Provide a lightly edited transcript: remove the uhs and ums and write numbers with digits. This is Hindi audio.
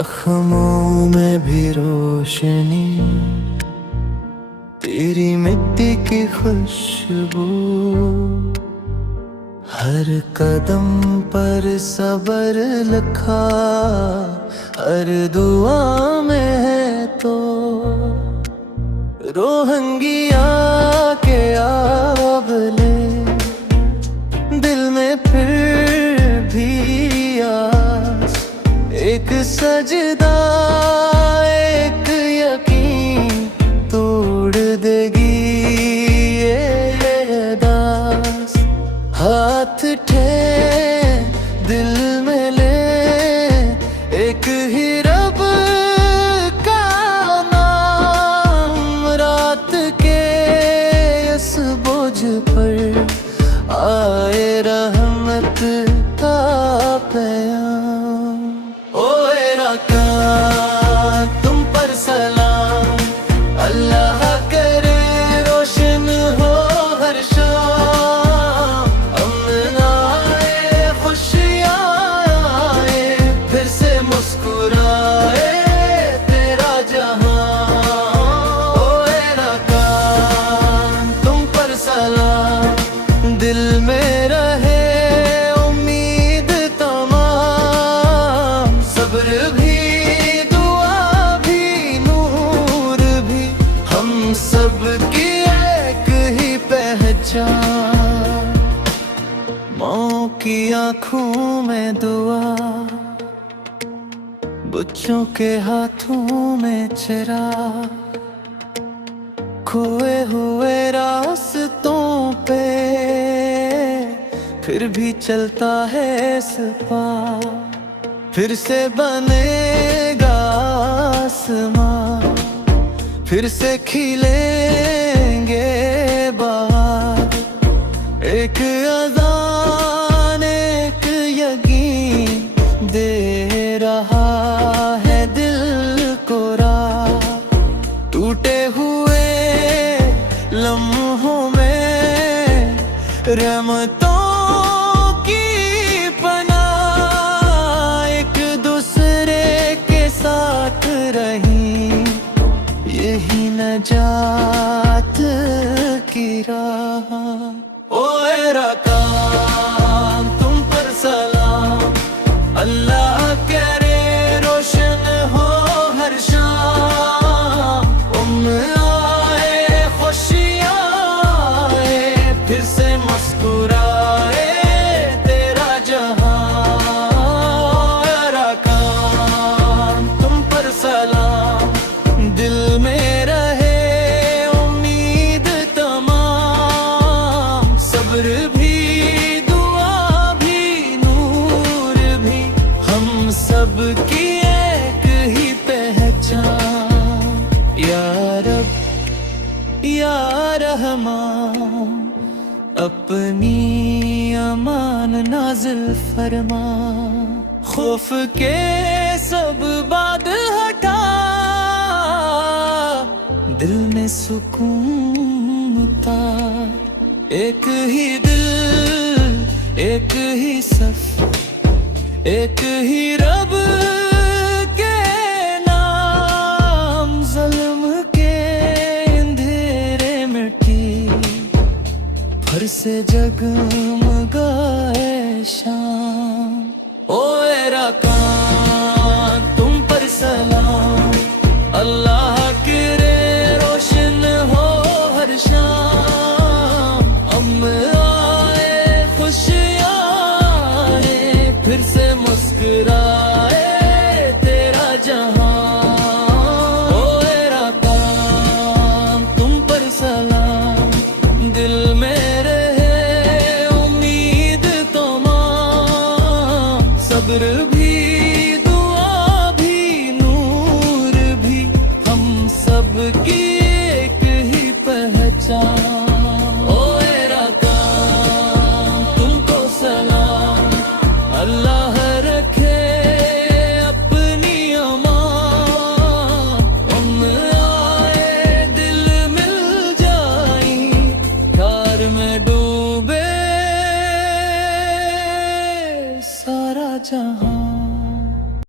जख्मों में भी रोशनी, तेरी मिट्टी की खुशबू, हर कदम पर सब्र लिखा, हर दुआ में है तो रोहंगिया के आवले, दिल में फिर भी आस, एक सजदा एक यकीन तोड़ देगी ये दास। हाथ ठहर दिल में ले, एक ही रब का नाम, रात के इस बोझ पर आए रहमत का पैगाम। ओए राका तुम पर सलाम, अल्लाह करे रोशन हो हर शाम। अमन आए खुशियाँ आए, फिर से मुस्कुराए तेरा जहां। ओए राका तुम पर सलाम, दिल में रहे उम्मीद तमाम, सब्र भी दुआ भी नूर भी, हम सब की एक ही पहचान। माँ की आँखों में दुआ, बच्चों के हाथों में चिराग, खोए हुए रास्तों पे फिर भी चलता है सपा। फिर से बनेगा आसमां, फिर से खिलेंगे बाग, एक अज़ान एक यकीन दे रहा है दिल को राह। टूटे हुए लम्हों में रहमतों की पनाह, एक दूसरे के साथ रही यही नजात की राह। ओए राका तुम पर सलाम, अल्लाह करे रोशन हो हर शाम। आए खुशियाँ आए, फिर से मुस्कुराए तेरा जहां। राका तुम पर सलाम, दिल में रहे उम्मीद तमाम, सब्र भी दुआ भी नूर भी, हम सब की एक ही पहचान। या रब या रहमान, अपनी अमान नाज़िल फरमा, खौफ के सब बात हटा, दिल में सुकून उतार। एक ही दिल एक ही सफ, एक ही रब के नाम, ज़ल्म के अंधेरे मिट्टी, फिर से जगमगाए शाम। ओए राका तुम पर सलाम, अल्लाह करे रोशन हो हर शाम। आए खुशियाँ आए, फिर से मुस्कुराए तेरा जहां। ओए राका तुम पर सलाम, दिल में रहे उम्मीद तमाम, सब्र भी दुआ भी नूर भी, हम सब की एक ही पहचान। ओए राका तुमको सलाम, अल्लाह रखे अपनी अमान। आए दिल मिल जाई, प्यार में डूबे सारा जहां।